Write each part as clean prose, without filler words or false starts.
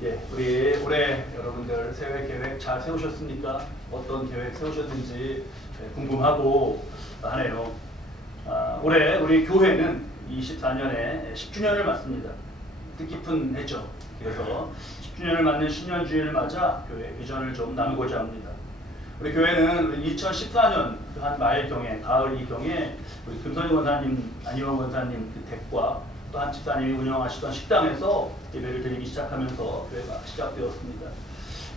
우리 올해 여러분들 새해 계획 잘 세우셨습니까? 어떤 계획 세우셨는지 궁금하고 하네요. 올해 우리 교회는 24년에 10주년을 맞습니다. 뜻깊은 해죠. 그래서 10주년을 맞는 신년주의를 맞아 교회 비전을 좀 나누고자 합니다. 우리 교회는 2014년 한 말경에, 가을이경에 우리 금선희 권사님, 안희원 권사님 그 댁과 또 한 집사님이 운영하시던 식당에서 예배를 드리기 시작하면서 교회가 시작되었습니다.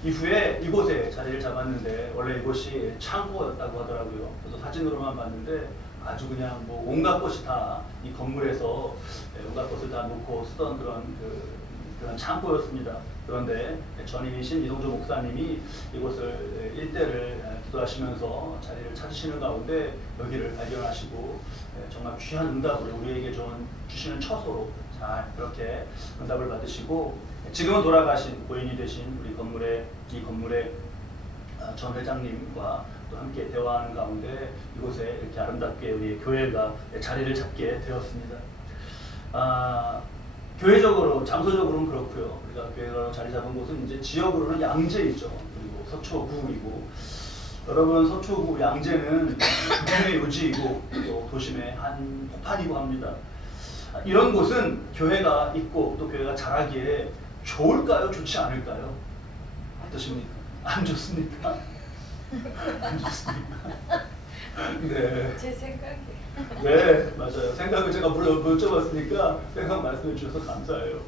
이후에 이곳에 자리를 잡았는데 원래 이곳이 창고였다고 하더라고요. 그래서 사진으로만 봤는데 아주 그냥 뭐 온갖 것이 다 이 건물에서 온갖 것을 다 놓고 쓰던 그런 창고였습니다. 그런데 전임이신 이동조 목사님이 이곳을 일대를 기도하시면서 자리를 찾으시는 가운데 여기를 발견하시고 정말 귀한 응답을 우리에게 주시는 처소로 잘 그렇게 응답을 받으시고 지금은 돌아가신 고인이 되신 우리 이 건물의 전 회장님과 또 함께 대화하는 가운데 이곳에 이렇게 아름답게 우리 교회가 자리를 잡게 되었습니다. 교회적으로, 장소적으로는 그렇고요. 우리가 교회가 자리 잡은 곳은 이제 지역으로는 양재이죠. 그리고 서초구이고, 여러분 서초구 양재는 도심의 요지이고 또 도심의 한 폭판이고 합니다. 이런 곳은 교회가 있고 또 교회가 자라기에 좋을까요? 좋지 않을까요? 어떠십니까? 안 좋습니까? 안 좋습니까? 네. 제 생각이. 네, 맞아요. 생각을 제가 여쭤봤으니까 생각 말씀해 주셔서 감사해요.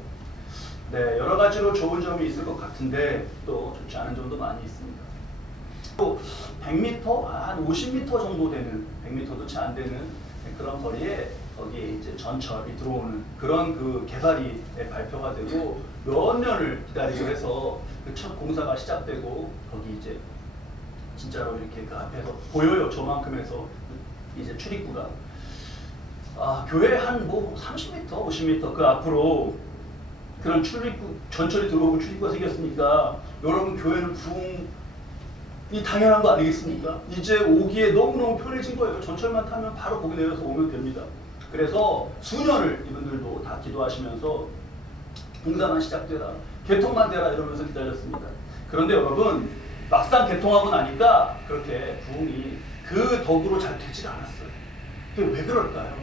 네, 여러 가지로 좋은 점이 있을 것 같은데 또 좋지 않은 점도 많이 있습니다. 또 100m, 한 50m 정도 되는, 100m도 채 안 되는 그런 거리에 거기에 이제 전철이 들어오는 그런 그 개발이 발표가 되고 몇 년을 기다리고 해서 그 첫 공사가 시작되고 거기 이제 진짜로 이렇게 그 앞에서 보여요. 저만큼에서 이제 출입구가 교회 한 뭐 30m, 50m 그 앞으로 그런 출입구 전철이 들어오고 출입구가 생겼으니까 여러분 교회는 부흥이 당연한 거 아니겠습니까? 이제 오기에 너무너무 편해진 거예요. 전철만 타면 바로 거기 내려서 오면 됩니다. 그래서 수년을 이분들도 다 기도하시면서 공사만 시작되라, 개통만 되라 이러면서 기다렸습니다. 그런데 여러분 막상 개통하고 나니까 그렇게 부흥이 그 덕으로 잘 되질 않았어요. 그게 왜 그럴까요?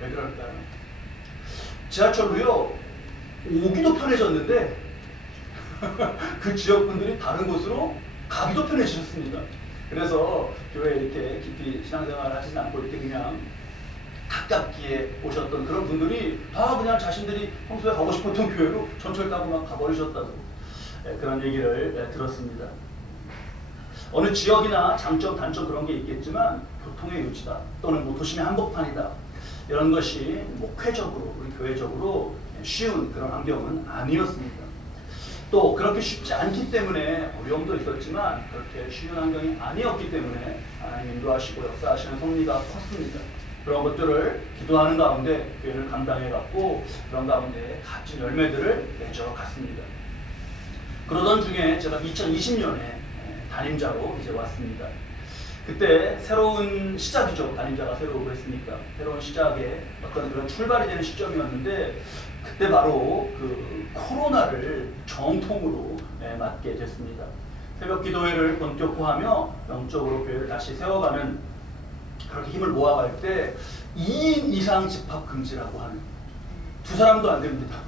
왜 그럴까요? 지하철로요 오기도 편해졌는데 그 지역 분들이 다른 곳으로 가기도 편해지셨습니다. 그래서 교회에 이렇게 깊이 신앙생활을 하시지 않고 이렇게 그냥 가깝기에 오셨던 그런 분들이 다 그냥 자신들이 평소에 가고 싶었던 교회로 전철 타고 막 가버리셨다고 그런 얘기를 들었습니다. 어느 지역이나 장점, 단점 그런 게 있겠지만 교통의 요지다 또는 뭐 도심의 한복판이다 이런 것이 목회적으로 우리 교회적으로 쉬운 그런 환경은 아니었습니다. 또 그렇게 쉽지 않기 때문에 어려움도 있었지만 그렇게 쉬운 환경이 아니었기 때문에 하나님 인도하시고 역사하시는 섭리가 컸습니다. 그런 것들을 기도하는 가운데 교회를 감당해갔고 그런 가운데 값진 열매들을 맺어갔습니다. 그러던 중에 제가 2020년에 담임자로 이제 왔습니다. 그때 새로운 시작이죠. 담임자가 새로 오고 했으니까 새로운 시작에 어떤 그런 출발이 되는 시점이었는데 그때 바로 그 코로나를 정통으로 맞게 됐습니다. 새벽 기도회를 본격화하며 영적으로 교회를 다시 세워가는 그렇게 힘을 모아갈 때 2인 이상 집합 금지라고 하는 두 사람도 안 됩니다.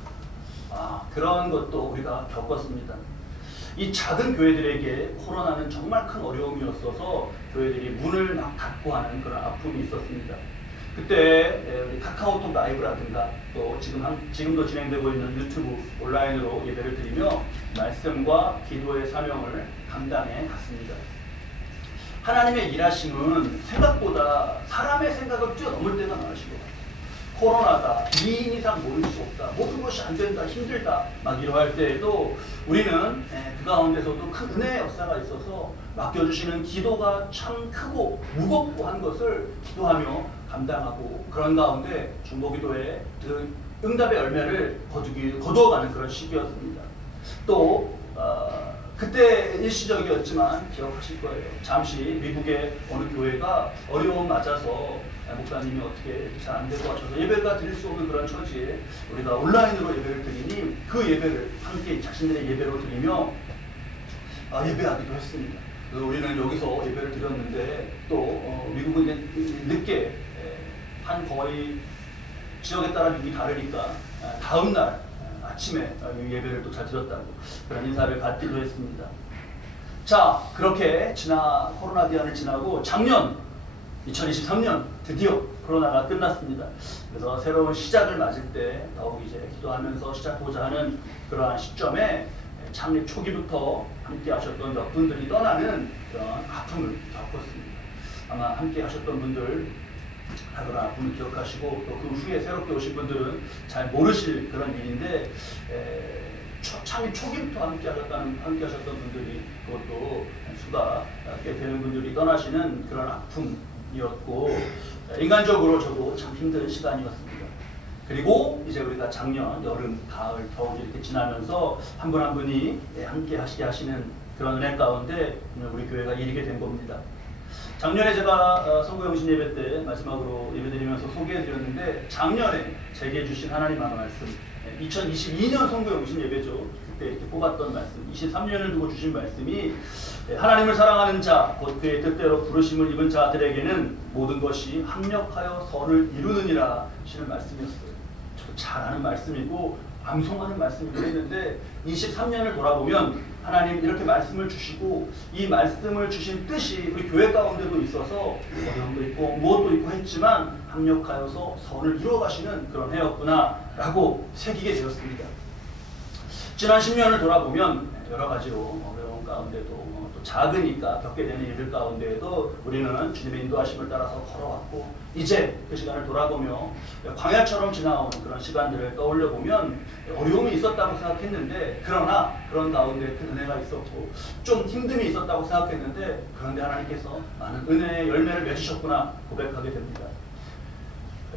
그런 것도 우리가 겪었습니다. 이 작은 교회들에게 코로나는 정말 큰 어려움이었어서 교회들이 문을 막 닫고 하는 그런 아픔이 있었습니다. 그때 우리 카카오톡 라이브라든가 또 지금도 진행되고 있는 유튜브 온라인으로 예배를 드리며 말씀과 기도의 사명을 감당해 갔습니다. 하나님의 일하심은 생각보다 사람의 생각을 뛰어넘을 때가 많으신 것 같아요. 코로나다, 2인 이상 모일 수 없다, 모든 것이 안 된다, 힘들다 막 이러할 때에도 우리는 그 가운데서도 큰 은혜의 역사가 있어서 맡겨주시는 기도가 참 크고 무겁고 한 것을 기도하며 감당하고 그런 가운데 중보기도의 그 응답의 열매를 거두어가는 그런 시기였습니다. 또 그때 일시적이었지만 기억하실 거예요. 잠시 미국의 어느 교회가 어려움 맞아서 목사님이 어떻게 잘 안 되고 하셔서 예배가 드릴 수 없는 그런 처지에 우리가 온라인으로 예배를 드리니 그 예배를 함께 자신들의 예배로 드리며 예배하기도 했습니다. 그래서 우리는 여기서 예배를 드렸는데 또 미국은 이제 늦게 한 거의 지역에 따라 미국이 다르니까 다음 날 아침에 예배를 또 잘 드렸다고 그런 인사를 받기도 했습니다. 자, 그렇게 코로나 기간을 지나고 작년 2023년 드디어 코로나가 끝났습니다. 그래서 새로운 시작을 맞을 때 더욱 이제 기도하면서 시작하고자 하는 그러한 시점에 창립 초기부터 함께 하셨던 몇 분들이 떠나는 그런 아픔을 겪었습니다. 아마 함께 하셨던 분들 다 그런 아픔을 기억하시고 또 그 후에 새롭게 오신 분들은 잘 모르실 그런 일인데 창립 초기부터 함께 하셨던 분들이 그것도 수가 꽤 되는 분들이 떠나시는 그런 아픔이었고 인간적으로 저도 참 힘든 시간이었습니다. 그리고 이제 우리가 작년, 여름, 가을, 겨울 이렇게 지나면서 한 분 한 분이 함께 하시게 하시는 그런 은혜 가운데 우리 교회가 이르게 된 겁니다. 작년에 제가 선거영신 예배 때 마지막으로 예배드리면서 소개해드렸는데 작년에 제게 주신 하나님 한 말씀 2022년 선거영신 예배죠. 그때 이렇게 뽑았던 말씀 23년을 두고 주신 말씀이 하나님을 사랑하는 자, 곧 그의 뜻대로 부르심을 입은 자들에게는 모든 것이 합력하여 선을 이루느니라 하시는 말씀이었어요. 저도 잘 아는 말씀이고 암송하는 말씀이긴 했는데 23년을 돌아보면 하나님 이렇게 말씀을 주시고 이 말씀을 주신 뜻이 우리 교회 가운데도 있어서 어려움도 있고 무엇도 있고 했지만 합력하여서 선을 이루어가시는 그런 해였구나 라고 새기게 되었습니다. 지난 10년을 돌아보면 여러 가지로 어려운 가운데도 또 작으니까 겪게 되는 일들 가운데에도 우리는 주님의 인도하심을 따라서 걸어왔고 이제 그 시간을 돌아보며 광야처럼 지나온 그런 시간들을 떠올려보면 어려움이 있었다고 생각했는데 그러나 그런 가운데 큰 은혜가 있었고 좀 힘듦이 있었다고 생각했는데 그런데 하나님께서 많은 은혜의 열매를 맺으셨구나 고백하게 됩니다.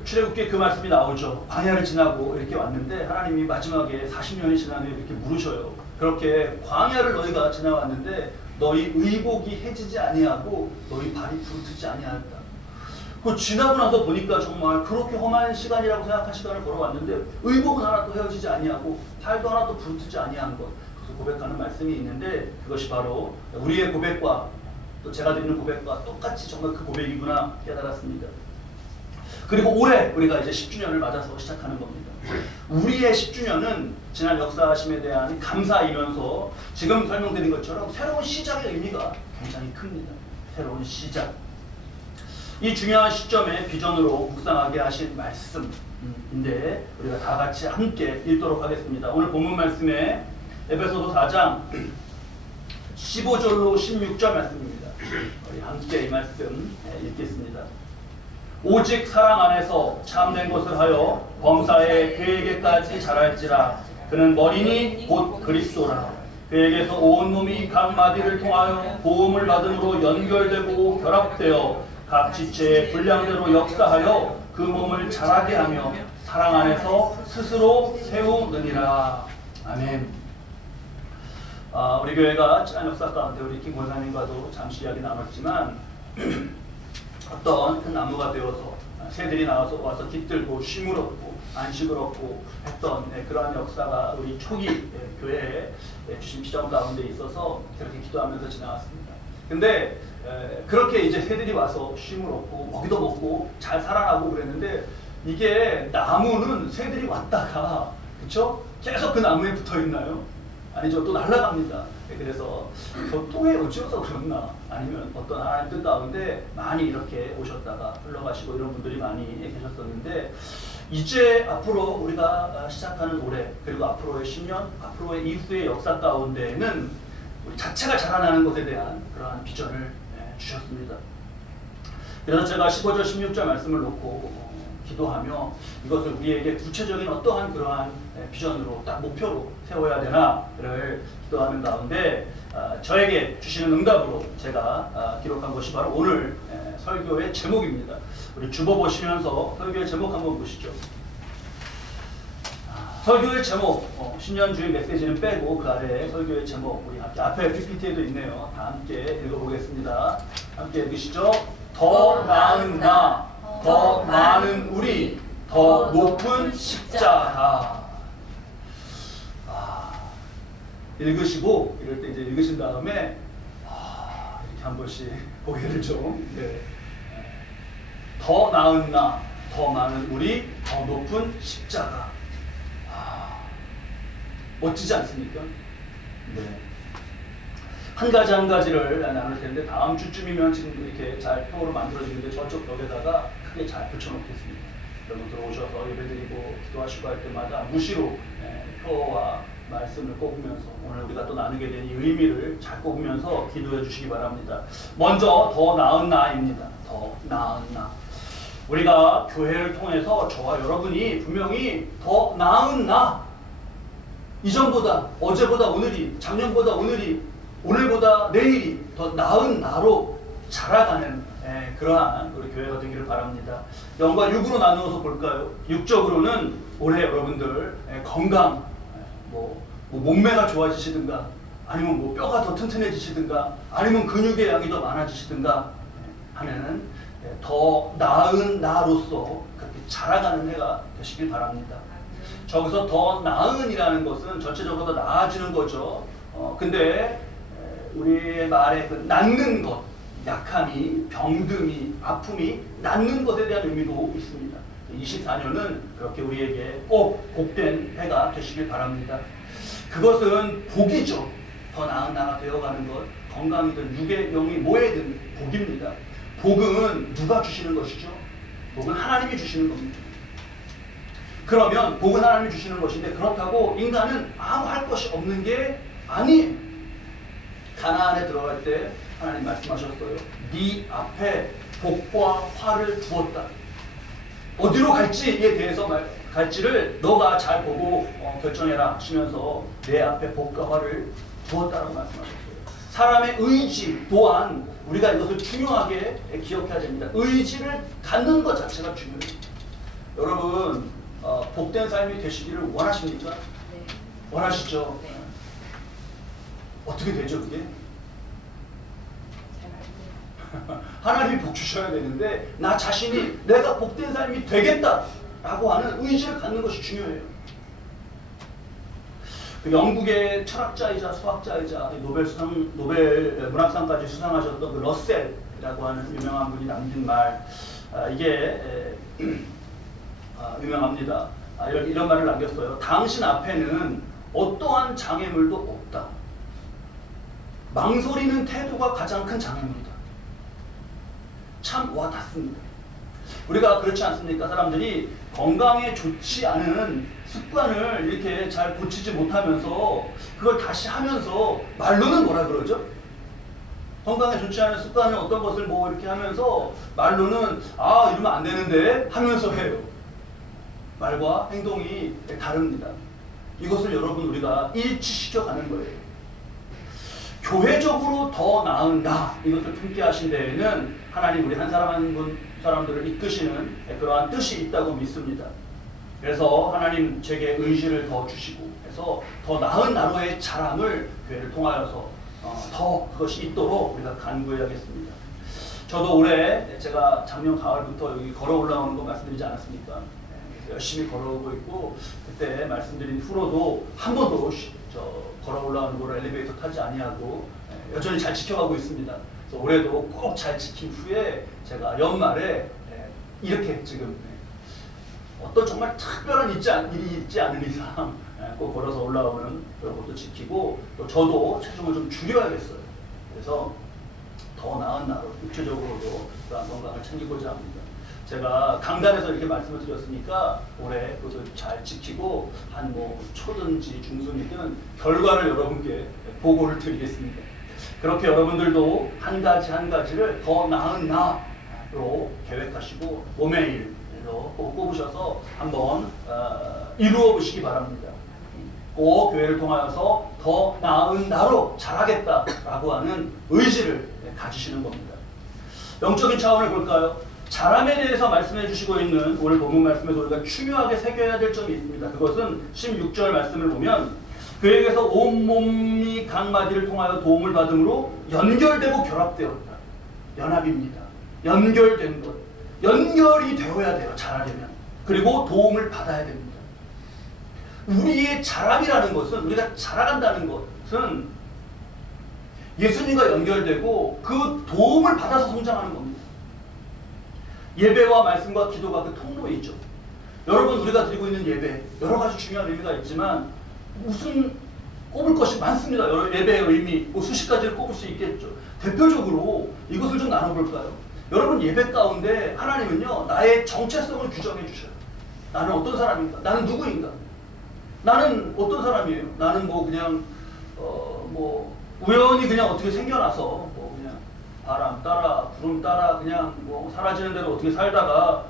출애굽기에 그 말씀이 나오죠. 광야를 지나고 이렇게 왔는데 하나님이 마지막에 40년이 지난 후에 이렇게 물으셔요. 그렇게 광야를 너희가 지나왔는데 너희 의복이 해지지 아니하고 너희 발이 부르트지 아니하였다. 그 지나고 나서 보니까 정말 그렇게 험한 시간이라고 생각한 시간을 걸어왔는데 의복은 하나도 헤어지지 아니하고 발도 하나도 부르트지 아니한 것. 그래서 고백하는 말씀이 있는데 그것이 바로 우리의 고백과 또 제가 드리는 고백과 똑같이 정말 그 고백이구나 깨달았습니다. 그리고 올해 우리가 이제 10주년을 맞아서 시작하는 겁니다. 우리의 10주년은 지난 역사하심에 대한 감사이면서 지금 설명드린 것처럼 새로운 시작의 의미가 굉장히 큽니다. 새로운 시작. 이 중요한 시점에 비전으로 묵상하게 하신 말씀인데 우리가 다 같이 함께 읽도록 하겠습니다. 오늘 본문 말씀에 에베소서 4장 15절로 16절 말씀입니다. 우리 함께 이 말씀 읽겠습니다. 오직 사랑 안에서 참된 것을 하여 범사에 그에게까지 자랄지라. 그는 머리니 곧 그리스도라. 그에게서 온 몸이 각 마디를 통하여 보험을 받음으로 연결되고 결합되어 각 지체의 분량대로 역사하여 그 몸을 자라게 하며 사랑 안에서 스스로 세우느니라. 아멘. 우리 교회가 지난 역사 가운데 우리 김 권사님과도 잠시 이야기 나눴지만 어떤 큰 나무가 되어서 새들이 와서 깃들고 쉼을 얻고 안식을 얻고 했던 그러한 역사가 우리 초기 교회에 주신 비전 가운데 있어서 그렇게 기도하면서 지나갔습니다. 근데 그렇게 이제 새들이 와서 쉼을 얻고 먹이도 먹고 잘 살아나고 그랬는데 이게 나무는 새들이 왔다가 그쵸? 계속 그 나무에 붙어 있나요? 아니죠. 또 날아갑니다. 그래서 보통에 어찌어서 그렇나 아니면 어떤 하나님 뜻 가운데 많이 이렇게 오셨다가 흘러가시고 이런 분들이 많이 계셨었는데 이제 앞으로 우리가 시작하는 올해 그리고 앞으로의 10년 앞으로의 이후의 역사 가운데에는 우리 자체가 자라나는 것에 대한 그러한 비전을 주셨습니다. 그래서 제가 15절 16절 말씀을 놓고 기도하며 이것을 우리에게 구체적인 어떠한 그러한 비전으로 딱 목표로 세워야 되나를 기도하는 가운데 저에게 주시는 응답으로 제가 기록한 것이 바로 오늘 설교의 제목입니다. 우리 주보 보시면서 설교의 제목 한번 보시죠. 설교의 제목, 신년주의 메시지는 빼고 그 아래에 설교의 제목 우리 함께 앞에 PPT에도 있네요. 다 함께 읽어보겠습니다. 함께 읽으시죠. 더 나은 나, 더 많은 우리, 더 높은 십자가. 읽으시고 이럴 때 이제 읽으신 다음에 이렇게 한 번씩 고개를 좀 더 나은 나, 더 많은 우리, 더 높은 십자가. 멋지지 않습니까? 네. 한 가지 한 가지를 나눌 텐데 다음 주쯤이면 지금 이렇게 잘 표로 만들어지는데 저쪽 벽에다가 크게 잘 붙여놓겠습니다. 여러분 들어오셔서 예배드리고 기도하시고 할 때마다 무시로 표와 말씀을 꼽으면서 오늘 우리가 또 나누게 된 이 의미를 잘 꼽으면서 기도해 주시기 바랍니다. 먼저 더 나은 나입니다. 더 나은 나. 우리가 교회를 통해서 저와 여러분이 분명히 더 나은 나, 이전보다, 어제보다 오늘이, 작년보다 오늘이, 오늘보다 내일이 더 나은 나로 자라가는 그러한 우리 교회가 되기를 바랍니다. 0과 6으로 나누어서 볼까요? 6적으로는 올해 여러분들 건강, 몸매가 좋아지시든가, 아니면 뼈가 더 튼튼해지시든가, 아니면 근육의 양이 더 많아지시든가 하는 더 나은 나로서 그렇게 자라가는 해가 되시길 바랍니다. 저기서 더 나은이라는 것은 전체적으로 더 나아지는 거죠. 근데 우리의 말에 그 낫는 것, 약함이, 병듦이, 아픔이 낫는 것에 대한 의미도 있습니다. 24년은 그렇게 우리에게 꼭 복된 해가 되시길 바랍니다. 그것은 복이죠. 더 나은 나가 되어가는 것, 건강이든 육의 영이 뭐에든 복입니다. 복은 누가 주시는 것이죠? 복은 하나님이 주시는 겁니다. 그러면 복은 하나님이 주시는 것인데 그렇다고 인간은 아무 할 것이 없는 게 아니에요. 가나안에 들어갈 때 하나님 말씀하셨어요. 네 앞에 복과 화를 두었다. 어디로 갈지에 대해서 갈지를 너가 잘 보고 결정해라 하시면서 내 앞에 복과 화를 두었다라고 말씀하셨어요. 사람의 의지 또한 우리가 이것을 중요하게 기억해야 됩니다. 의지를 갖는 것 자체가 중요해요. 여러분 복된 삶이 되시기를 원하십니까? 네. 원하시죠? 네. 어떻게 되죠 그게? 하나님이 복 주셔야 되는데 나 자신이 내가 복된 삶이 되겠다라고 하는 의지를 갖는 것이 중요해요. 그 영국의 철학자이자 수학자이자 노벨 문학상까지 수상하셨던 그 러셀이라고 하는 유명한 분이 남긴 말, 이게 유명합니다. 이런 말을 남겼어요. 당신 앞에는 어떠한 장애물도 없다. 망설이는 태도가 가장 큰 장애물이다. 참 와닿습니다. 우리가 그렇지 않습니까? 사람들이 건강에 좋지 않은 습관을 이렇게 잘 고치지 못하면서 그걸 다시 하면서 말로는 뭐라 그러죠? 건강에 좋지 않은 습관을 어떤 것을 이렇게 하면서 말로는 이러면 안 되는데 하면서 해요. 말과 행동이 다릅니다. 이것을 여러분 우리가 일치시켜 가는 거예요. 교회적으로 더 나은 나, 이것을 품게 하신 데에는 하나님 우리 한 사람 한 사람들을 이끄시는 그러한 뜻이 있다고 믿습니다. 그래서 하나님 제게 의지를 더 주시고 해서 더 나은 나로의 자람을 교회를 통하여서 더 그것이 있도록 우리가 간구해야겠습니다. 저도 올해 제가 작년 가을부터 여기 걸어 올라오는 거 말씀드리지 않았습니까? 열심히 걸어오고 있고 그때 말씀드린 후로도 한 번도 걸어 올라오는 거를 엘리베이터 타지 아니하고 여전히 잘 지켜가고 있습니다. 그래서 올해도 꼭 잘 지킨 후에 제가 연말에 이렇게 지금 어떤 정말 특별한 일이 있지 않은 이상 꼭 걸어서 올라오는 그런 것도 지키고 또 저도 체중을 좀 줄여야겠어요. 그래서 더 나은 나로 육체적으로도 그런 건강을 챙기고자 합니다. 제가 강단에서 이렇게 말씀을 드렸으니까 올해 그것을 잘 지키고 한 초든지 중순이든 결과를 여러분께 보고를 드리겠습니다. 그렇게 여러분들도 한 가지 한 가지를 더 나은 나로 계획하시고 몸의 일로 꼭 꼽으셔서 한번 이루어 보시기 바랍니다. 꼭 교회를 통하여서 더 나은 나로 자라겠다라고 하는 의지를 가지시는 겁니다. 영적인 차원을 볼까요? 자람에 대해서 말씀해 주시고 있는 오늘 본문 말씀에서 우리가 중요하게 새겨야 될 점이 있습니다. 그것은 16절 말씀을 보면 그에게서 온몸이 각 마디를 통하여 도움을 받음으로 연결되고 결합되었다. 연합입니다. 연결된 것. 연결이 되어야 돼요. 잘하려면. 그리고 도움을 받아야 됩니다. 우리의 자람이라는 것은, 우리가 자라간다는 것은 예수님과 연결되고 그 도움을 받아서 성장하는 겁니다. 예배와 말씀과 기도가 그 통로이죠. 여러분, 우리가 드리고 있는 예배 여러 가지 중요한 의미가 있지만 무슨 꼽을 것이 많습니다. 예배의 의미 뭐 수십 가지를 꼽을 수 있겠죠. 대표적으로 이것을 좀 나눠볼까요? 여러분, 예배 가운데 하나님은요, 나의 정체성을 규정해 주셔요. 나는 어떤 사람인가? 나는 누구인가? 나는 어떤 사람이에요? 나는 뭐 그냥 우연히 그냥 어떻게 생겨나서 뭐 그냥 바람 따라 구름 따라 그냥 뭐 사라지는 대로 어떻게 살다가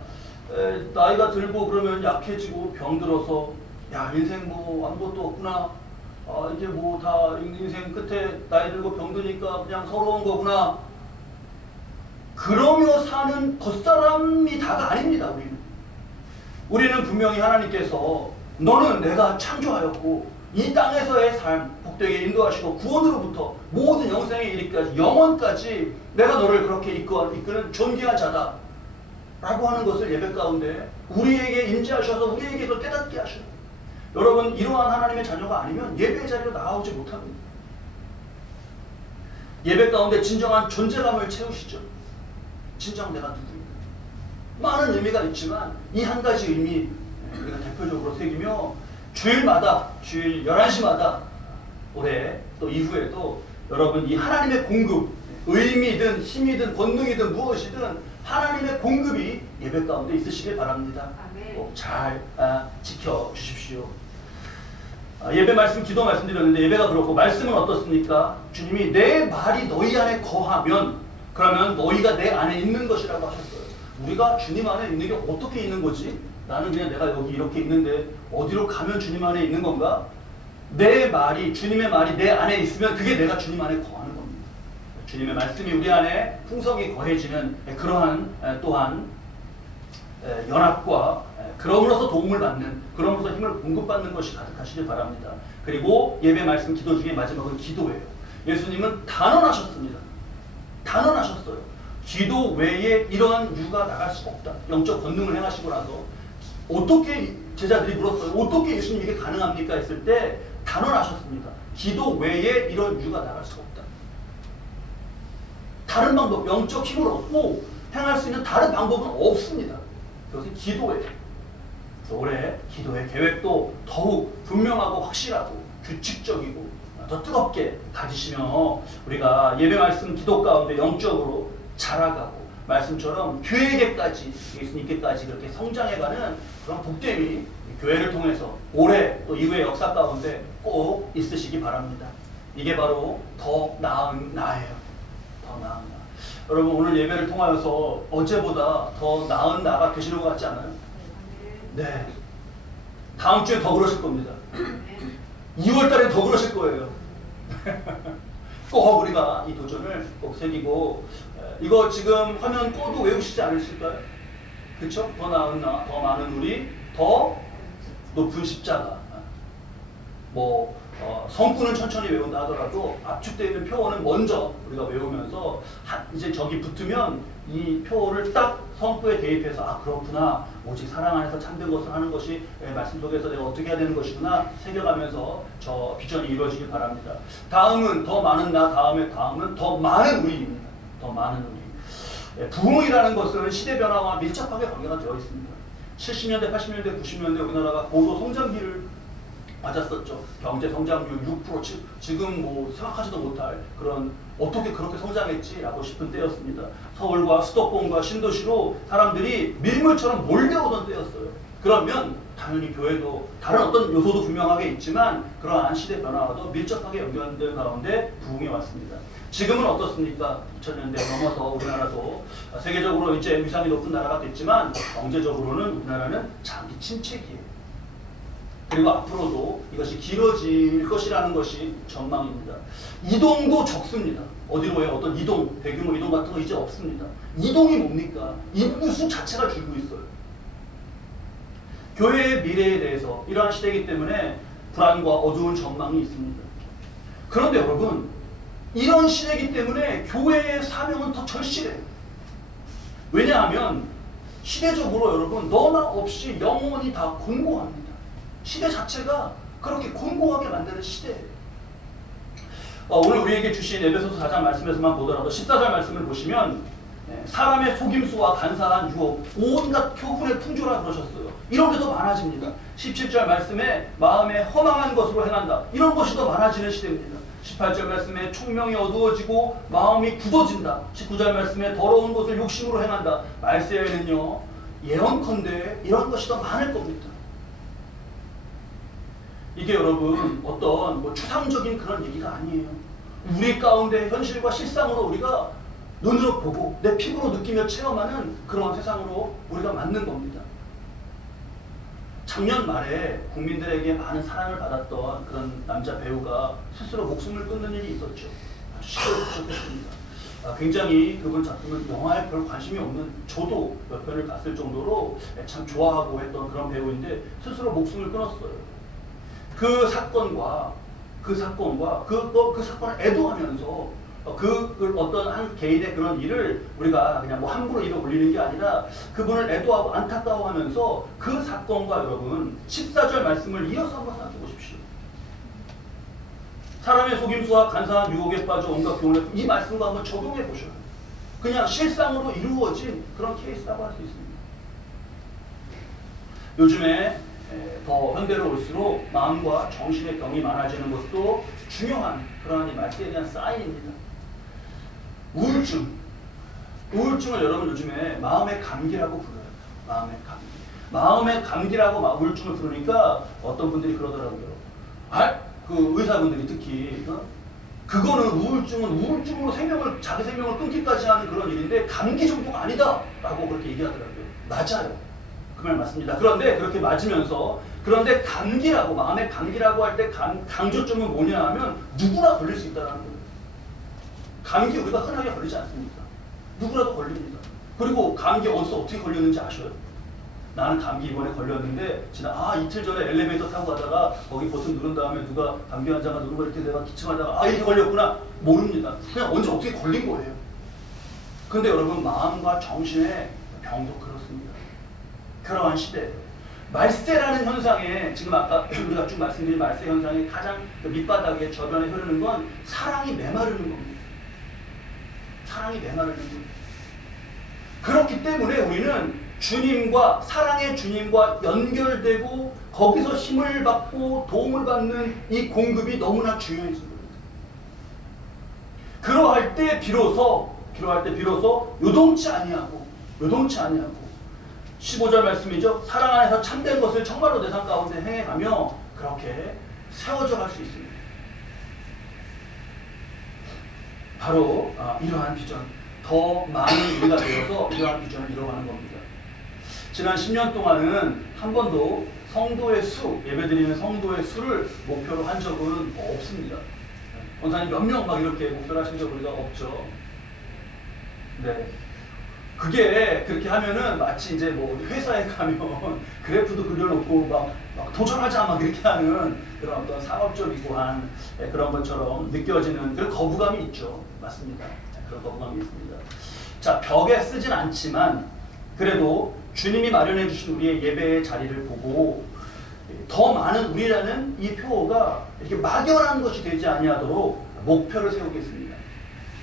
나이가 들고 그러면 약해지고 병들어서 야, 인생 뭐 아무것도 없구나. 이제 뭐 다 인생 끝에 나이 들고 병드니까 그냥 서러운 거구나. 그러며 사는 겉사람이 다가 아닙니다. 우리는 분명히 하나님께서 너는 내가 창조하였고 이 땅에서의 삶 복되게 인도하시고 구원으로부터 모든 영생에 이르기까지 영원까지 내가 너를 그렇게 이끄는 존귀한 자다 라고 하는 것을 예배 가운데 우리에게 임재하셔서 우리에게 그걸 깨닫게 하셔요. 여러분, 이러한 하나님의 자녀가 아니면 예배 자리로 나오지 못합니다. 예배 가운데 진정한 존재감을 채우시죠. 진정 내가 누구인가. 많은 의미가 있지만 이 한 가지 의미 우리가 대표적으로 새기며 주일마다, 주일 11시마다 올해 또 이후에도 여러분 이 하나님의 공급, 의미든 힘이든 권능이든 무엇이든 하나님의 공급이 예배 가운데 있으시길 바랍니다. 꼭 잘 지켜주십시오. 예배 말씀, 기도 말씀드렸는데 예배가 그렇고 말씀은 어떻습니까? 주님이 내 말이 너희 안에 거하면 그러면 너희가 내 안에 있는 것이라고 하셨어요. 우리가 주님 안에 있는 게 어떻게 있는 거지? 나는 그냥 내가 여기 이렇게 있는데 어디로 가면 주님 안에 있는 건가? 내 말이, 주님의 말이 내 안에 있으면 그게 내가 주님 안에 거하는 겁니다. 주님의 말씀이 우리 안에 풍성히 거해지는 그러한 또한 연합과 그럼으로써 도움을 받는, 그럼으로써 힘을 공급받는 것이 가득하시길 바랍니다. 그리고 예배 말씀 기도 중에 마지막은 기도예요. 예수님은 단언하셨습니다. 단언하셨어요. 기도 외에 이러한 유가 나갈 수가 없다. 영적 권능을 행하시고 나서 어떻게 제자들이 물었어요. 어떻게 예수님 이게 가능합니까? 했을 때 단언하셨습니다. 기도 외에 이런 유가 나갈 수가 없다. 다른 방법, 영적 힘을 얻고 행할 수 있는 다른 방법은 없습니다. 그것은 기도예요. 그래서 올해 기도의 계획도 더욱 분명하고 확실하고 규칙적이고 더 뜨겁게 가지시며 우리가 예배 말씀 기도 가운데 영적으로 자라가고 말씀처럼 교회에게까지 예수님께까지 그렇게 성장해가는 그런 복됨이 교회를 통해서 올해 또 이후의 역사 가운데 꼭 있으시기 바랍니다. 이게 바로 더 나은 나예요. 더 나은 나. 여러분, 오늘 예배를 통하여서 어제보다 더 나은 나가 되시는 것 같지 않아요? 네. 다음 주에 더 그러실 겁니다. 2월 달에 더 그러실 거예요. 꼭 우리가 이 도전을 꼭 새기고 이거 지금 화면 꺼도 외우시지 않으실까요? 그렇죠? 더 나은 나, 더 많은 우리, 더 높은 십자가. 성구는 천천히 외운다 하더라도 압축되어 있는 표어는 먼저 우리가 외우면서 이제 저기 붙으면 이 표어를 딱 성구에 대입해서 그렇구나, 오직 사랑 안에서 참된 것을 하는 것이 말씀 속에서 내가 어떻게 해야 되는 것이구나 새겨가면서 저 비전이 이루어지길 바랍니다. 다음은 더 많은 나, 다음은 더 많은 우리입니다. 더 많은 우리. 부흥이라는 것은 시대 변화와 밀접하게 관계가 되어 있습니다. 70년대, 80년대, 90년대 우리나라가 고도 성장기를 맞았었죠. 경제 성장률 6%, 지금 뭐 생각하지도 못할 그런 어떻게 그렇게 성장했지라고 싶은 때였습니다. 서울과 수도권과 신도시로 사람들이 밀물처럼 몰려오던 때였어요. 그러면 당연히 교회도 다른 어떤 요소도 분명하게 있지만 그러한 시대 변화와도 밀접하게 연결된 가운데 부흥해 왔습니다. 지금은 어떻습니까? 2000년대 넘어서 우리나라도 세계적으로 이제 위상이 높은 나라가 됐지만 경제적으로는 우리나라는 장기 침체기예요. 그리고 앞으로도 이것이 길어질 것이라는 것이 전망입니다. 이동도 적습니다. 어디로요? 어떤 이동, 대규모 이동 같은 거 이제 없습니다. 이동이 뭡니까? 인구수 자체가 줄고 있어요. 교회의 미래에 대해서 이러한 시대이기 때문에 불안과 어두운 전망이 있습니다. 그런데 여러분, 이런 시대이기 때문에 교회의 사명은 더 절실해요. 왜냐하면 시대적으로 여러분 너나 없이 영혼이 다 곤고합니다. 시대 자체가 그렇게 곤고하게 만드는 시대예요. 오늘 우리에게 주신 에베소서 4장 말씀에서만 보더라도 14절 말씀을 보시면 사람의 속임수와 간사한 유혹, 온갖 교훈의 풍조라 그러셨어요. 이런 게 더 많아집니다. 17절 말씀에 마음에 허망한 것으로 행한다. 이런 것이 더 많아지는 시대입니다. 18절 말씀에 총명이 어두워지고 마음이 굳어진다. 19절 말씀에 더러운 것을 욕심으로 행한다. 말세에는요, 예언컨대 이런 것이 더 많을 겁니다. 이게 여러분 어떤 추상적인 그런 얘기가 아니에요. 우리 가운데 현실과 실상으로 우리가 눈으로 보고 내 피부로 느끼며 체험하는 그런 세상으로 우리가 만든 겁니다. 작년 말에 국민들에게 많은 사랑을 받았던 그런 남자 배우가 스스로 목숨을 끊는 일이 있었죠. 아주 시끄럽습니다. 굉장히 그분 작품은 영화에 별 관심이 없는, 저도 몇 편을 봤을 정도로 참 좋아하고 했던 그런 배우인데 스스로 목숨을 끊었어요. 그 사건과 그 사건을 애도하면서 그 어떤 한 개인의 그런 일을 우리가 그냥 함부로 입에 올리는 게 아니라 그분을 애도하고 안타까워하면서 그 사건과 여러분 14절 말씀을 이어서 한번 생각해 보십시오. 사람의 속임수와 간사한 유혹에 빠져 온갖 교훈을, 이 말씀과 한번 적용해 보셔요. 그냥 실상으로 이루어진 그런 케이스라고 할 수 있습니다. 요즘에 더 현대로 올수록 마음과 정신의 병이 많아지는 것도 중요한 그러한 이 말씀에 대한 사인입니다. 우울증을 여러분 요즘에 마음의 감기라고 불러요. 마음의 감기라고 우울증을 부르니까 어떤 분들이 그러더라고요. 그 의사분들이 특히 그거는 우울증으로 자기 생명을 끊기까지 하는 그런 일인데 감기 정도가 아니다라고 그렇게 얘기하더라고요. 맞아요. 그 말 맞습니다. 그런데 그렇게 맞으면서 마음의 감기라고 할 때 강조점은 뭐냐 하면 누구나 걸릴 수 있다는 거예요. 감기 우리가 흔하게 걸리지 않습니까? 누구라도 걸립니다. 그리고 감기 어디서 어떻게 걸렸는지 아셔요? 나는 감기 이번에 걸렸는데 이틀 전에 엘리베이터 타고 가다가 거기 버튼 누른 다음에 누가 감기 환자가 누르고 이렇게 내가 기침하다가 이렇게 걸렸구나. 모릅니다. 그냥 언제 어떻게 걸린 거예요. 근데 여러분 마음과 정신의 병도 그렇습니다. 그러한 시대, 말세라는 현상에, 지금 아까 우리가 쭉 말씀드린 말세 현상의 가장 밑바닥에 저변에 흐르는 건 사랑이 메마르는 겁니다. 사랑이 메마르는 겁니다. 그렇기 때문에 우리는 사랑의 주님과 연결되고 거기서 힘을 받고 도움을 받는 이 공급이 너무나 중요해진 겁니다. 그러할 때 비로소 요동치 아니하고 15절 말씀이죠. 사랑 안에서 참된 것을 정말로 내 삶 가운데 행해가며 그렇게 세워져 갈 수 있습니다. 바로 이러한 비전, 더 많은 우리가 되어서 이러한 비전을 이뤄가는 겁니다. 지난 10년 동안은 한 번도 예배드리는 성도의 수를 목표로 한 적은 없습니다. 권사님 몇 명 막 이렇게 목표를 하신 적 우리가 없죠. 네. 그게 그렇게 하면은 마치 이제 회사에 가면 그래프도 그려놓고 막 도전하자 막 이렇게 하는 그런 어떤 상업적이고 한 그런 것처럼 느껴지는 그런 거부감이 있죠. 맞습니다. 그런 거부감이 있습니다. 자, 벽에 쓰진 않지만 그래도 주님이 마련해 주신 우리의 예배의 자리를 보고 더 많은 우리라는 이 표가 이렇게 막연한 것이 되지 아니하도록 목표를 세우겠습니다.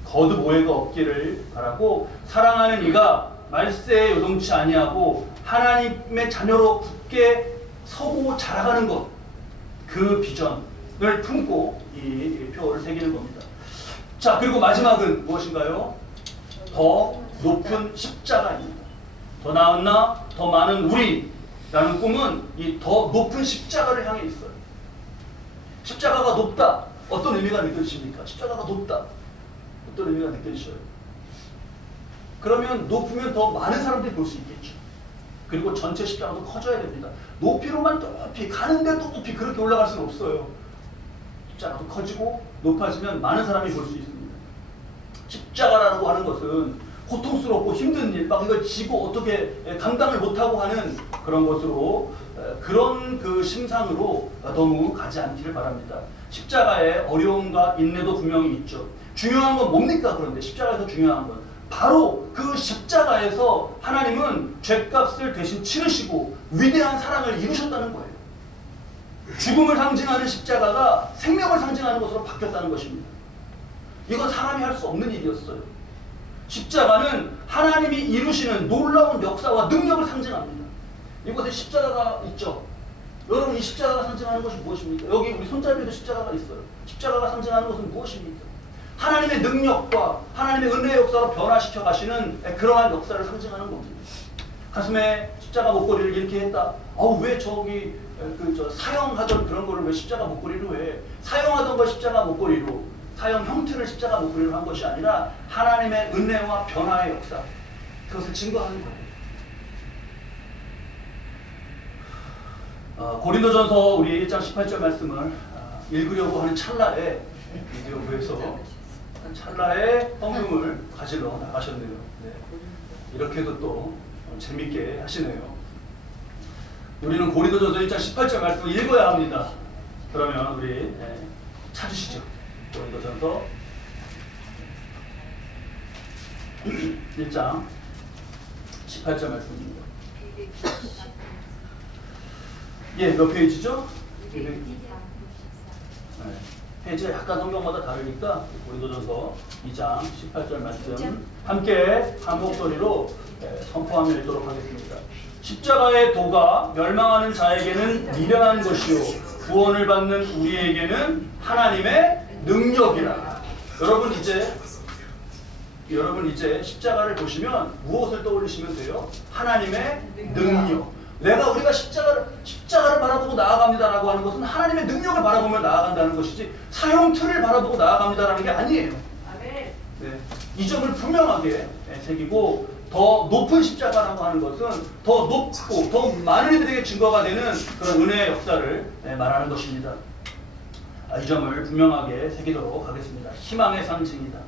거듭 오해가 없기를 바라고, 사랑하는 이가 말세에 요동치 아니하고 하나님의 자녀로 굳게 서고 자라가는 것, 그 비전을 품고 이 표를 새기는 겁니다. 자, 그리고 마지막은 무엇인가요? 더 높은 십자가입니다. 더 나은 나, 더 많은 우리라는 꿈은 이 더 높은 십자가를 향해 있어요. 십자가가 높다. 어떤 의미가 느껴지십니까? 십자가가 높다. 어떤 의미가 느껴지셔요? 그러면 높으면 더 많은 사람들이 볼 수 있겠죠. 그리고 전체 십자가도 커져야 됩니다. 높이로만 높이, 가는데도 높이 그렇게 올라갈 수는 없어요. 십자가도 커지고 높아지면 많은 사람이 볼 수 있습니다. 십자가라고 하는 것은 고통스럽고 힘든 일, 막 이걸 지고 어떻게 감당을 못하고 하는 그런 것으로, 그런 그 심상으로 너무 가지 않기를 바랍니다. 십자가의 어려움과 인내도 분명히 있죠. 중요한 건 뭡니까? 그런데 십자가에서 중요한 건 바로 그 십자가에서 하나님은 죄값을 대신 치르시고 위대한 사랑을 이루셨다는 거예요. 죽음을 상징하는 십자가가 생명을 상징하는 것으로 바뀌었다는 것입니다. 이건 사람이 할 수 없는 일이었어요. 십자가는 하나님이 이루시는 놀라운 역사와 능력을 상징합니다. 이곳에 십자가가 있죠. 여러분, 이 십자가가 상징하는 것이 무엇입니까? 여기 우리 손잡이에도 십자가가 있어요. 십자가가 상징하는 것은 무엇입니까? 하나님의 능력과 하나님의 은혜의 역사로 변화시켜 가시는 그러한 역사를 상징하는 겁니다. 가슴에 십자가 목걸이를 이렇게 했다. 왜 저기 사형하던 그런 거를 왜 십자가 목걸이로 해? 사형하던 걸 십자가 목걸이로, 사형 형틀을 십자가 목걸이로 한 것이 아니라 하나님의 은혜와 변화의 역사, 그것을 증거하는 거예요. 고린도전서 우리 1장 18절 말씀을 읽으려고 하는 찰나에 비디오부에서 찰나에 헌금을 가지러 나가셨네요. 네. 이렇게도 또 재밌게 하시네요. 우리는 고린도전서 1장 18절 말씀을 읽어야 합니다. 그러면 우리 찾으시죠. 고린도전서 1장 18절 말씀입니다. 몇 페이지죠? 페이지가 약간 성경마다 다르니까 고린도전서 2장 18절 말씀 함께 한 목소리로 선포하며 읽도록 하겠습니다. 십자가의 도가 멸망하는 자에게는 미련한 것이요 구원을 받는 우리에게는 하나님의 능력이라. 여러분 이제 십자가를 보시면 무엇을 떠올리시면 돼요? 하나님의 능력. 우리가 십자가를 바라보고 나아갑니다라고 하는 것은 하나님의 능력을 바라보며 나아간다는 것이지 사형틀을 바라보고 나아갑니다라는 게 아니에요. 네. 이 점을 분명하게 새기고, 더 높은 십자가라고 하는 것은 더 높고 더 많은 이들에게 증거가 되는 그런 은혜의 역사를 말하는 것입니다. 이 점을 분명하게 새기도록 하겠습니다. 희망의 상징이다.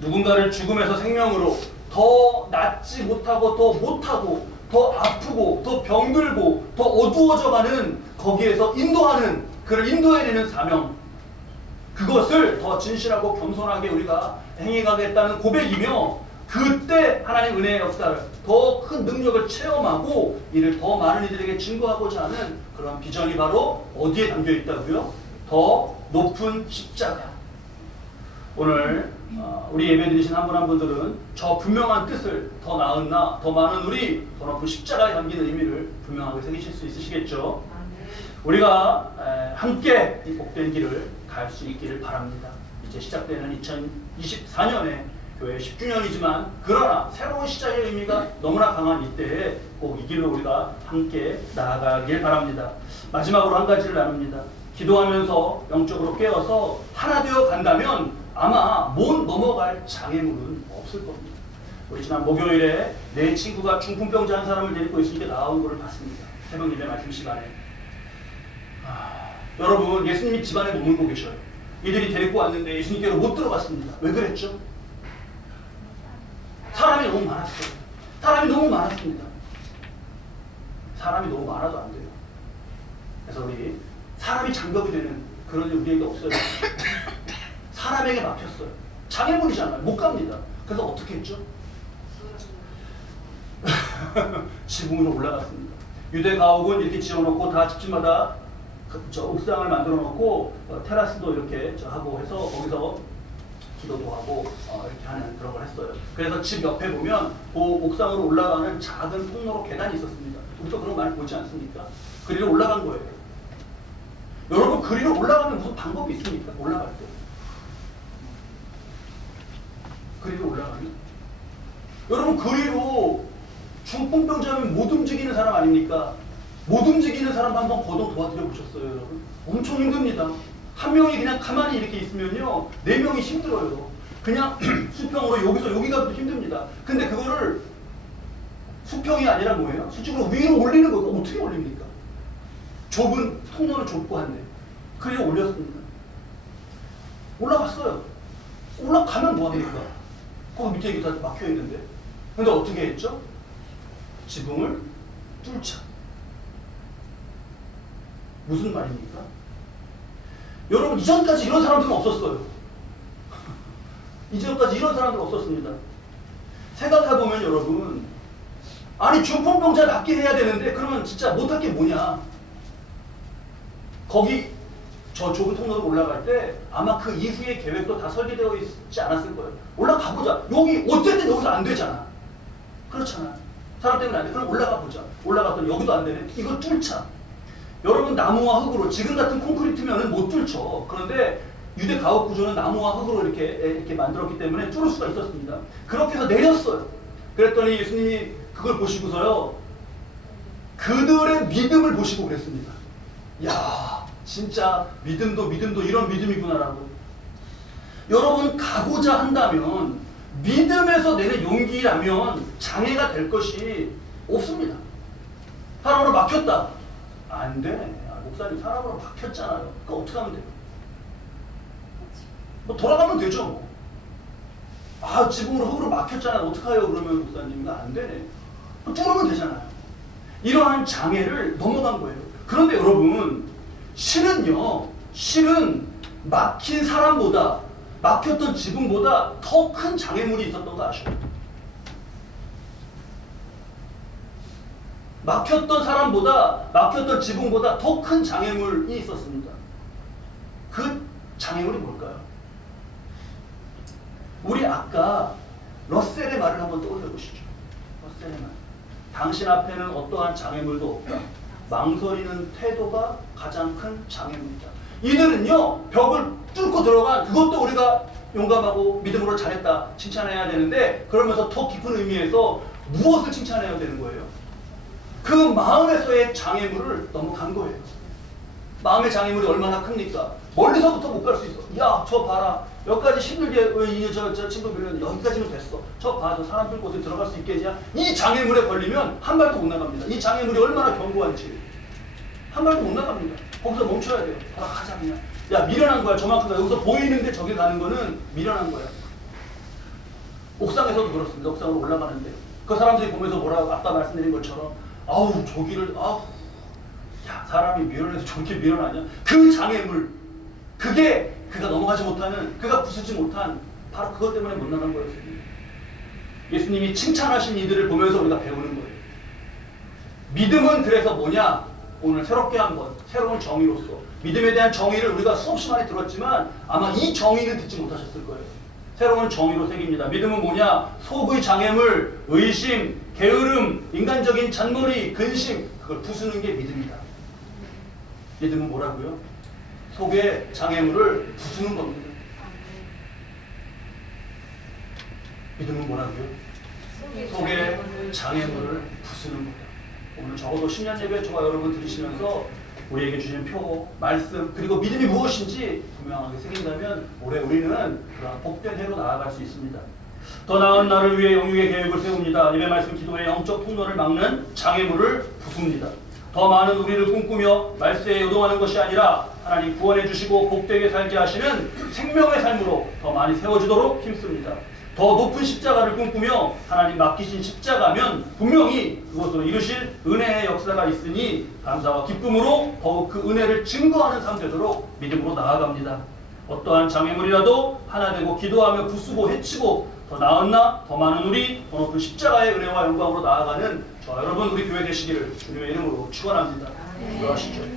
누군가를 죽음에서 생명으로, 더 낫지 못하고 더 못하고 더 아프고 더 병들고 더 어두워져가는 거기에서 인도하는, 그를 인도해내는 사명, 그것을 더 진실하고 겸손하게 우리가 행해가겠다는 고백이며, 그때 하나님 은혜의 역사를, 더 큰 능력을 체험하고 이를 더 많은 이들에게 증거하고자 하는 그런 비전이 바로 어디에 담겨 있다고요? 더 높은 십자가. 오늘 우리 예배드리신 한 분 한 분들은 저 분명한 뜻을, 더 나은 나, 더 많은 우리, 더 높은 십자가에 담기는 의미를 분명하게 새기실 수 있으시겠죠? 우리가 함께 이 복된 길을 갈 수 있기를 바랍니다. 이제 시작되는 2024년에 교회 10주년이지만 그러나 새로운 시작의 의미가 너무나 강한 이때에 꼭 이 길로 우리가 함께 나아가길 바랍니다. 마지막으로 한 가지를 나눕니다. 기도하면서 영적으로 깨어서 하나 되어 간다면 아마 못 넘어갈 장애물은 없을 겁니다. 우리 지난 목요일에 내 친구가 중풍병자 한 사람을 데리고 있으니까 나온 것을 봤습니다. 새벽 예배 말씀 시간에. 여러분, 예수님이 집안에 머물고 계셔요. 이들이 데리고 왔는데 예수님께로 못 들어갔습니다. 왜 그랬죠? 사람이 너무 많았어요. 사람이 너무 많았습니다. 사람이 너무 많아도 안 돼요. 그래서 우리 사람이 장벽이 되는 그런 일 우리에게 없어요. 사람에게 막혔어요. 장애물이잖아요. 못 갑니다. 그래서 어떻게 했죠? 지붕 위로 올라갔습니다. 유대 가옥은 이렇게 지어놓고 다 집집마다 옥상을 만들어 놓고 테라스도 이렇게 하고 해서 거기서 기도도 하고 이렇게 하는 그런 걸 했어요. 그래서 집 옆에 보면 그 옥상으로 올라가는 작은 통로로 계단이 있었습니다. 우리도 그런 거 많이 보지 않습니까? 그 위로 올라간 거예요. 여러분, 그 위로 올라가면 무슨 방법이 있습니까? 올라갈 때. 그 위로 올라가면? 여러분, 그 위로 중풍병자면 못 움직이는 사람 아닙니까? 못 움직이는 사람 한번 거동 도와드려 보셨어요, 여러분? 엄청 힘듭니다. 한 명이 그냥 가만히 이렇게 있으면요, 4명이 힘들어요. 그냥 수평으로 여기서 여기 가도 힘듭니다. 근데 그거를 수평이 아니라 뭐예요? 수직으로 위로 올리는 거예요. 어떻게 올립니까? 좁은 통로는 좁고 한데 그리고 올렸습니다. 올라갔어요. 올라가면 뭐합니까? 거기 밑에 이게 다 막혀 있는데. 근데 어떻게 했죠? 지붕을 뚫자. 무슨 말입니까? 여러분 이전까지 이런 사람들은 없었어요. 이전까지 이런 사람들은 없었습니다. 생각해보면 여러분, 아니 중풍병자 낫게 해야 되는데 그러면 진짜 못할 게 뭐냐? 거기 저 좁은 통로로 올라갈 때 아마 그 이후의 계획도 다 설계되어 있지 않았을 거예요. 올라가 보자. 여기 어쨌든 여기서 안 되잖아. 그렇잖아. 사람 때문에 안 돼. 그럼 올라가 보자. 올라갔더니 여기도 안 되네. 이거 뚫자. 여러분 나무와 흙으로 지금 같은 콘크리트면은 못 뚫죠. 그런데 유대 가옥 구조는 나무와 흙으로 이렇게 만들었기 때문에 뚫을 수가 있었습니다. 그렇게 해서 내렸어요. 그랬더니 예수님이 그걸 보시고서요, 그들의 믿음을 보시고 그랬습니다. 야, 진짜 믿음도 이런 믿음이구나라고. 여러분 가고자 한다면 믿음에서 내는 용기라면 장애가 될 것이 없습니다. 사람으로 막혔다. 안 돼. 목사님 사람으로 막혔잖아요. 그러니까 어떻게 하면 돼요? 뭐 돌아가면 되죠. 뭐. 아 지붕으로 흙으로 막혔잖아요. 어떡해요? 그러면 목사님 이거 안 되네. 뚫으면 되잖아요. 이러한 장애를 넘어간 거예요. 그런데 여러분 실은요. 실은 막힌 사람보다 막혔던 지붕보다 더 큰 장애물이 있었던 거 아시죠? 막혔던 사람보다 막혔던 지붕보다 더 큰 장애물이 있었습니다. 그 장애물이 뭘까요? 우리 아까 러셀의 말을 한번 떠올려 보시죠. 러셀의 말. 당신 앞에는 어떠한 장애물도 없다. 망설이는 태도가 가장 큰 장애물이다. 이들은요 벽을 뚫고 들어간 그것도 우리가 용감하고 믿음으로 잘했다 칭찬해야 되는데 그러면서 더 깊은 의미에서 무엇을 칭찬해야 되는 거예요? 그 마음에서의 장애물을 넘어간 거예요. 마음의 장애물이 얼마나 큽니까? 멀리서부터 못 갈 수 있어. 야, 저 봐라. 여기까지 힘들게 저 친구 밀렸는데 여기까지는 됐어. 저 봐, 저 사람들 곳에 들어갈 수 있겠냐? 이 장애물에 걸리면 한 발도 못 나갑니다. 이 장애물이 얼마나 견고한지 한 발도 못 나갑니다. 거기서 멈춰야 돼요. 가자 그냥. 야, 미련한 거야. 저만큼 여기서 보이는데 저기 가는 거는 미련한 거야. 옥상에서도 그렇습니다. 옥상으로 올라가는데 그 사람들이 보면서 뭐라고 아까 말씀드린 것처럼 아우 저기를 아우 야 사람이 미련해서 저렇게 미련하냐? 그 장애물 그게 그가 넘어가지 못하는 그가 부수지 못한 바로 그것 때문에 못 나간 거였습니다. 예수님이 칭찬하신 이들을 보면서 우리가 배우는 거예요. 믿음은 그래서 뭐냐? 오늘 새롭게 한번 새로운 정의로서 믿음에 대한 정의를 우리가 수없이 많이 들었지만 아마 이 정의는 듣지 못하셨을 거예요. 새로운 정의로 새깁니다. 믿음은 뭐냐? 속의 장애물, 의심, 게으름, 인간적인 잔머리, 근심 그걸 부수는 게 믿음이다. 믿음은 뭐라고요? 속의 장애물을 부수는 겁니다. 믿음은 뭐라고요? 속의 장애물을 부수는 겁니다. 오늘 적어도 10년 예배 저와 여러분 들으시면서 우리에게 주신 표, 말씀, 그리고 믿음이 무엇인지 분명하게 새긴다면 올해 우리는 그런 복된 해로 나아갈 수 있습니다. 더 나은 나를 위해 영육의 계획을 세웁니다. 예배 말씀 기도의 영적 통로를 막는 장애물을 부숩니다. 더 많은 우리를 꿈꾸며 말세에 요동하는 것이 아니라 하나님 구원해 주시고 복되게 살게 하시는 생명의 삶으로 더 많이 세워지도록 힘씁니다. 더 높은 십자가를 꿈꾸며 하나님 맡기신 십자가면 분명히 그것으로 이루실 은혜의 역사가 있으니 감사와 기쁨으로 더욱 그 은혜를 증거하는 삶 되도록 믿음으로 나아갑니다. 어떠한 장애물이라도 하나 되고 기도하며 부수고 해치고 더 나은 나, 더 많은 우리, 더 높은 십자가의 은혜와 영광으로 나아가는 저와 여러분 우리 교회 되시기를 주님의 이름으로 축원합니다. 기도하시죠.